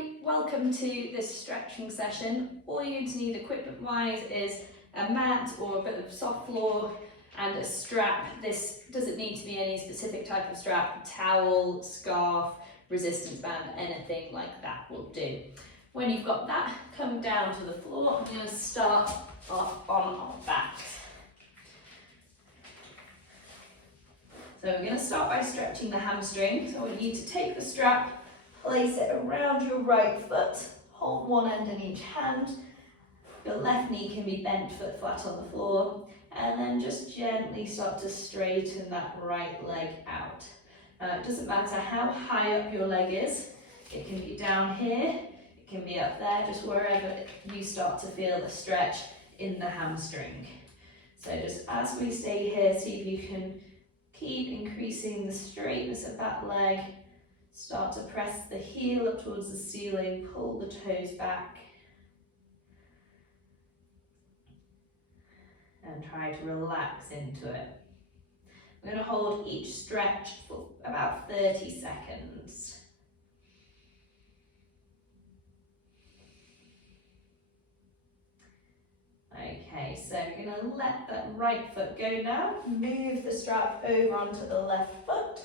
Hi, welcome to this stretching session. All you're going to need equipment wise is a mat or a bit of soft floor and a strap. This doesn't need to be any specific type of strap, towel, scarf, resistance band, anything like that will do. When you've got that, come down to the floor. I'm going to start off on our backs. So we're going to start by stretching the hamstring. So I want you to take the strap, place it around your right foot, hold one end in each hand. Your left knee can be bent foot flat on the floor, and then just gently start to straighten that right leg out. Now it doesn't matter how high up your leg is, it can be down here, it can be up there, just wherever you start to feel the stretch in the hamstring. So just as we stay here, see if you can keep increasing the straightness of that leg. Start to press the heel up towards the ceiling, pull the toes back. And try to relax into it. We're going to hold each stretch for about 30 seconds. Okay, so we're going to let that right foot go now. Move the strap over onto the left foot.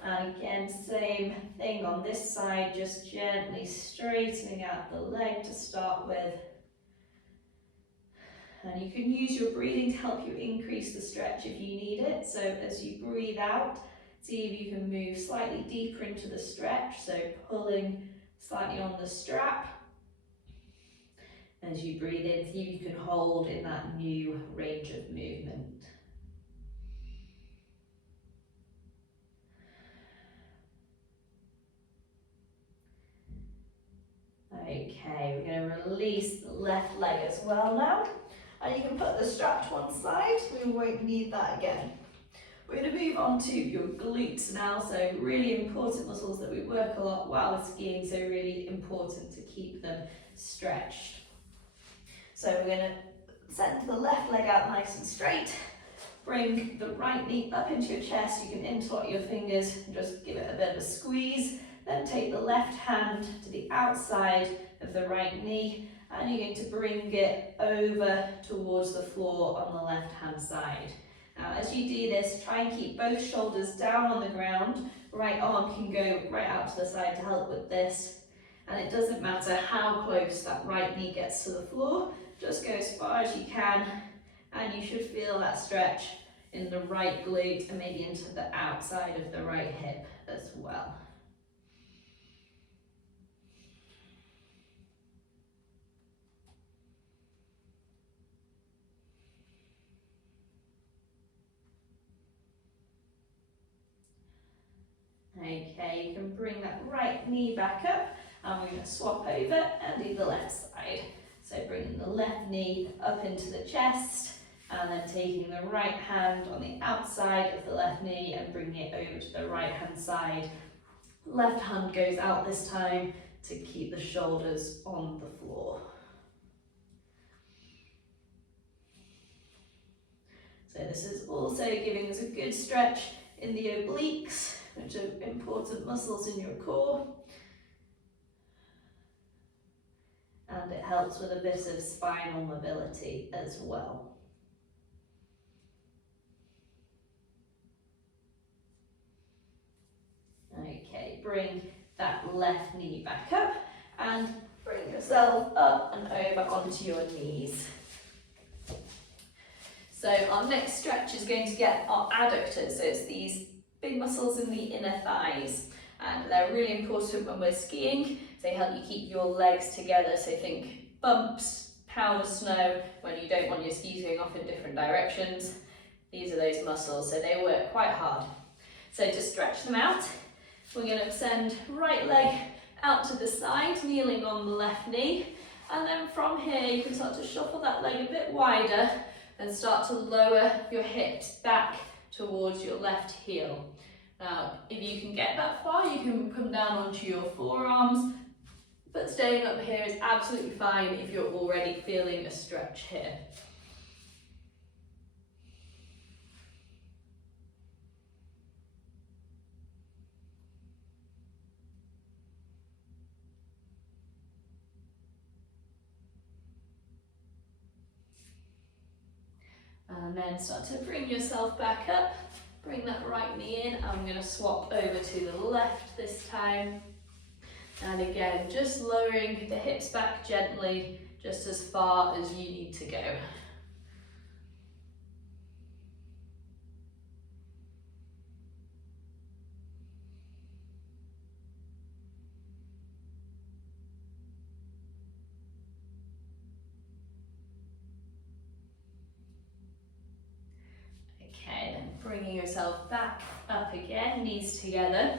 And again, same thing on this side, just gently straightening out the leg to start with. And you can use your breathing to help you increase the stretch if you need it. So as you breathe out, see if you can move slightly deeper into the stretch. So pulling slightly on the strap. As you breathe in, see if you can hold in that new range of movement. Okay, we're going to release the left leg as well now. And you can put the strap to one side, we won't need that again. We're going to move on to your glutes now, so really important muscles that we work a lot while we're skiing, so really important to keep them stretched. So we're going to send the left leg out nice and straight, bring the right knee up into your chest, you can interlock your fingers and just give it a bit of a squeeze. Then take the left hand to the outside of the right knee and you're going to bring it over towards the floor on the left hand side. Now as you do this, try and keep both shoulders down on the ground. Right arm can go right out to the side to help with this. And it doesn't matter how close that right knee gets to the floor, just go as far as you can and you should feel that stretch in the right glute and maybe into the outside of the right hip as well. Okay, you can bring that right knee back up and we're going to swap over and do the left side. So bringing the left knee up into the chest and then taking the right hand on the outside of the left knee and bringing it over to the right hand side. Left hand goes out this time to keep the shoulders on the floor. So this is also giving us a good stretch in the obliques, which are important muscles in your core. And it helps with a bit of spinal mobility as well. Okay, bring that left knee back up and bring yourself up and over onto your knees. So our next stretch is going to get our adductors, so it's these big muscles in the inner thighs, and they're really important when we're skiing. They help you keep your legs together, so think bumps, powder snow, when you don't want your skis going off in different directions. These are those muscles, so they work quite hard. So to stretch them out, we're going to send right leg out to the side, kneeling on the left knee, and then from here you can start to shuffle that leg a bit wider and start to lower your hips back towards your left heel. Now, if you can get that far, you can come down onto your forearms, but staying up here is absolutely fine if you're already feeling a stretch here. And then start to bring yourself back up. Bring that right knee in. I'm going to swap over to the left this time. And again, just lowering the hips back gently, just as far as you need to go. Okay, then bringing yourself back up again, knees together.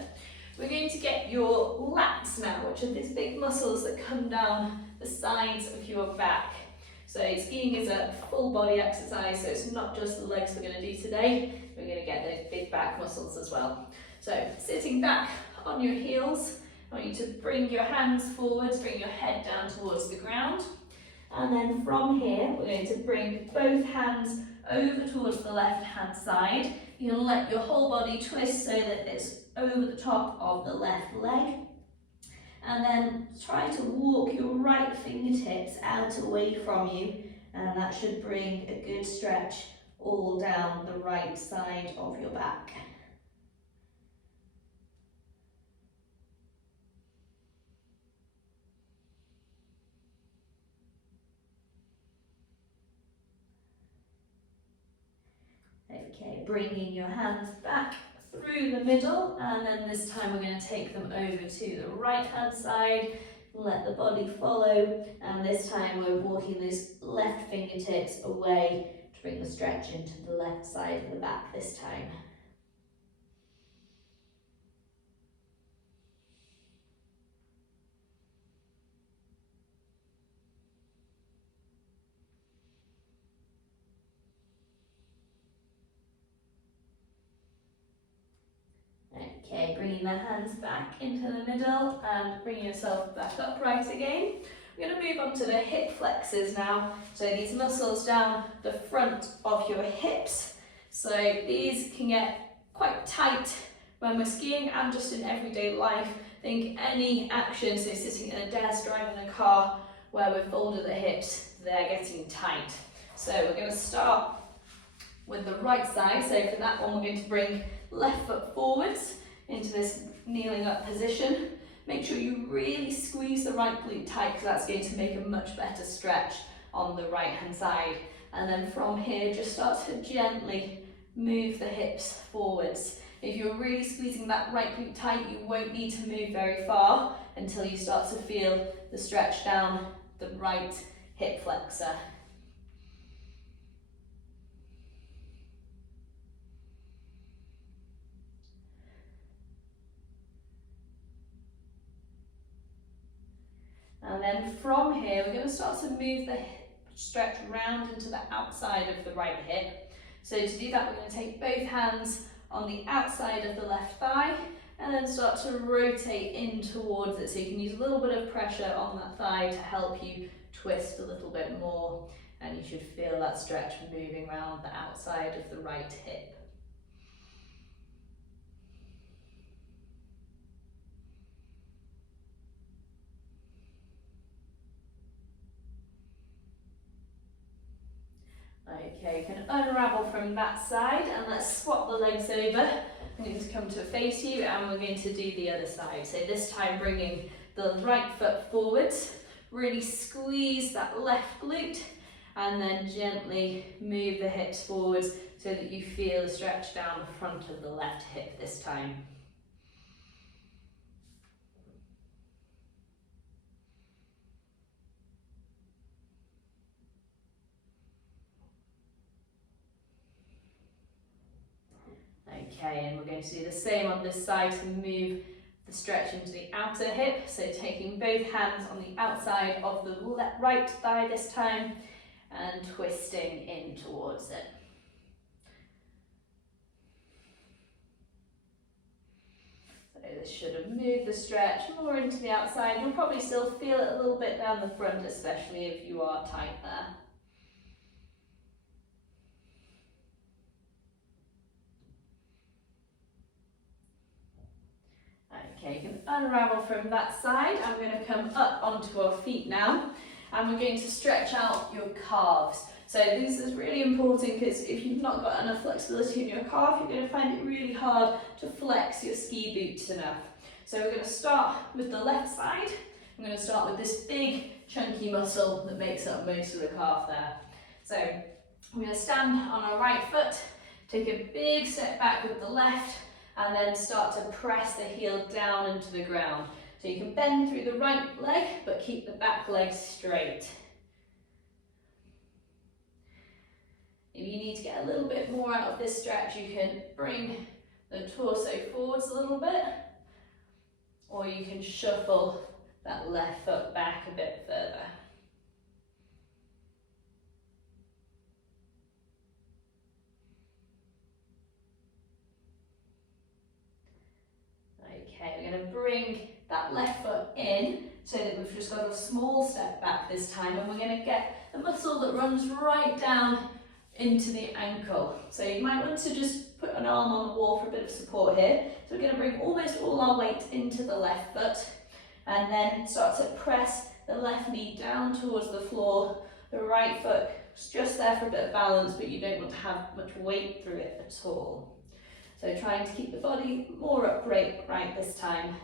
We're going to get your lats now, which are these big muscles that come down the sides of your back. So skiing is a full body exercise, so it's not just the legs we're going to do today, we're going to get those big back muscles as well. So sitting back on your heels, I want you to bring your hands forwards, bring your head down towards the ground. And then from here, we're going to bring both hands over towards the left hand side. You're going to let your whole body twist so that it's over the top of the left leg. And then try to walk your right fingertips out away from you, and that should bring a good stretch all down the right side of your back. Okay, bringing your hands back through the middle, and then this time we're going to take them over to the right hand side, let the body follow, and this time we're walking those left fingertips away to bring the stretch into the left side of the back this time. Okay, bringing the hands back into the middle and bringing yourself back upright again. We're going to move on to the hip flexors now. So these muscles down the front of your hips. So these can get quite tight when we're skiing and just in everyday life. Think any action, so sitting in a desk, driving a car, where we've folded the hips, they're getting tight. So we're going to start with the right side. So for that one, we're going to bring left foot forwards into this kneeling up position. Make sure you really squeeze the right glute tight, because that's going to make a much better stretch on the right hand side. And then from here, just start to gently move the hips forwards. If you're really squeezing that right glute tight, you won't need to move very far until you start to feel the stretch down the right hip flexor. And then from here, we're going to start to move the stretch round into the outside of the right hip. So to do that, we're going to take both hands on the outside of the left thigh and then start to rotate in towards it. So you can use a little bit of pressure on that thigh to help you twist a little bit more, and you should feel that stretch moving around the outside of the right hip. Okay, you can unravel from that side, and let's swap the legs over. I'm going to come to face you and we're going to do the other side. So this time bringing the right foot forwards, really squeeze that left glute, and then gently move the hips forwards so that you feel the stretch down the front of the left hip this time. Okay, and we're going to do the same on this side to move the stretch into the outer hip. So taking both hands on the outside of the right thigh this time and twisting in towards it. So this should have moved the stretch more into the outside. You'll probably still feel it a little bit down the front, especially if you are tight there. Okay, you can unravel from that side. I'm going to come up onto our feet now, and we're going to stretch out your calves. So this is really important because if you've not got enough flexibility in your calf, you're going to find it really hard to flex your ski boots enough. So we're going to start with the left side. I'm going to start with this big chunky muscle that makes up most of the calf there. So we're going to stand on our right foot, take a big step back with the left, and then start to press the heel down into the ground. So you can bend through the right leg, but keep the back leg straight. If you need to get a little bit more out of this stretch, you can bring the torso forwards a little bit, or you can shuffle that left foot back a bit further. Okay, we're going to bring that left foot in so that we've just got a small step back this time, and we're going to get the muscle that runs right down into the ankle. So you might want to just put an arm on the wall for a bit of support here. So we're going to bring almost all our weight into the left foot and then start to press the left knee down towards the floor. The right foot is just there for a bit of balance, but you don't want to have much weight through it at all. So trying to keep the body more upright right this time.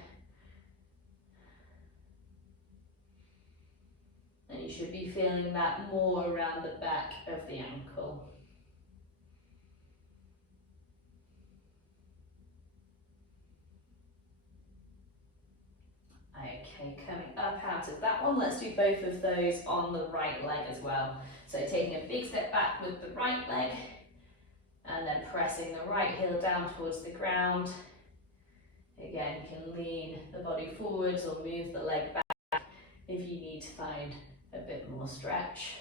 And you should be feeling that more around the back of the ankle. Okay, coming up out of that one, let's do both of those on the right leg as well. So taking a big step back with the right leg, and then pressing the right heel down towards the ground. Again, you can lean the body forwards or move the leg back if you need to find a bit more stretch.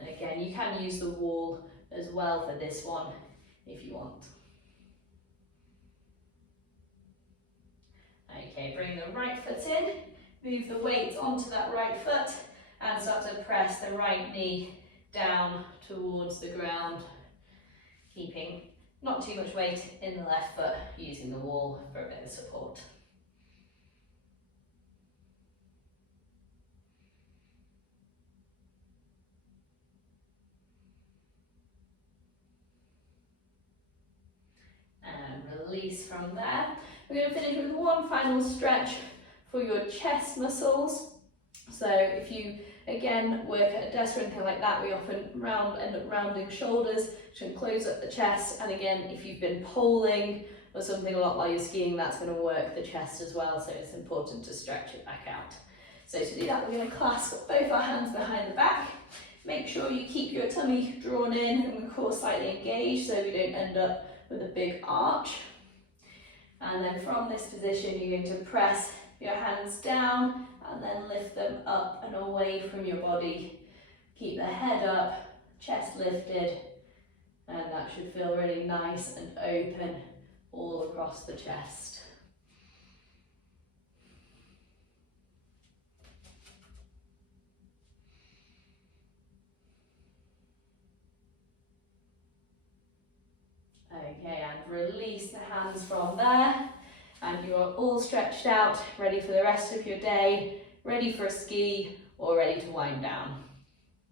Again, you can use the wall as well for this one if you want. Okay, bring the right foot in, move the weight onto that right foot and start to press the right knee down towards the ground, keeping not too much weight in the left foot, using the wall for a bit of support. And release from there. We're going to finish with one final stretch for your chest muscles. So if you again work at a desk or anything like that, we often end up rounding shoulders, which can close up the chest. And again, if you've been poling or something a lot while you're skiing, that's going to work the chest as well. So it's important to stretch it back out. So to do that, we're going to clasp both our hands behind the back. Make sure you keep your tummy drawn in and the core slightly engaged so we don't end up with a big arch. And then from this position, you're going to press your hands down and then lift them up and away from your body. Keep the head up, chest lifted, and that should feel really nice and open all across the chest. Okay, and release the hands from there. And you are all stretched out, ready for the rest of your day, ready for a ski, or ready to wind down.